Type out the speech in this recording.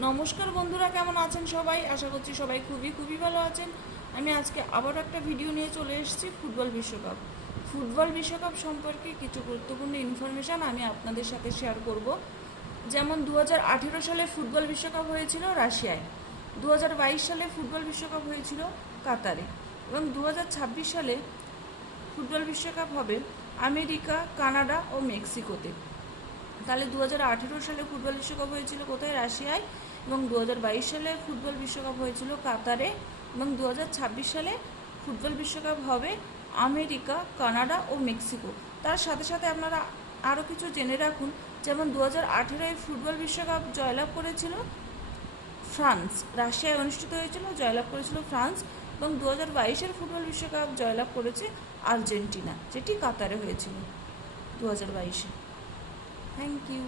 নমস্কার বন্ধুরা, কেমন আছেন সবাই? আশা করছি সবাই খুবই ভালো আছেন। আমি আজকে আবার একটা ভিডিও নিয়ে চলে এসেছি ফুটবল বিশ্বকাপ সম্পর্কে কিছু গুরুত্বপূর্ণ ইনফরমেশান আমি আপনাদের সাথে শেয়ার করব। যেমন 2018 সালে ফুটবল বিশ্বকাপ হয়েছিল রাশিয়ায়, 2022 সালে ফুটবল বিশ্বকাপ হয়েছিল কাতারে এবং 2026 সালে ফুটবল বিশ্বকাপ হবে আমেরিকা, কানাডা ও মেক্সিকোতে। তাহলে 2018 সালে ফুটবল বিশ্বকাপ হয়েছিল কোথায়? রাশিয়ায়। এবং 2022 সালে ফুটবল বিশ্বকাপ হয়েছিল কাতারে এবং 2026 সালে ফুটবল বিশ্বকাপ হবে আমেরিকা, কানাডা ও মেক্সিকো। তার সাথে সাথে আপনারা আরও কিছু জেনে রাখুন, যেমন 2018 ফুটবল বিশ্বকাপ জয়লাভ করেছিল ফ্রান্স, রাশিয়ায় অনুষ্ঠিত হয়েছিল, জয়লাভ করেছিল ফ্রান্স। এবং 2022 ফুটবল বিশ্বকাপ জয়লাভ করেছে আর্জেন্টিনা, যেটি কাতারে হয়েছিল 2022। Thank you.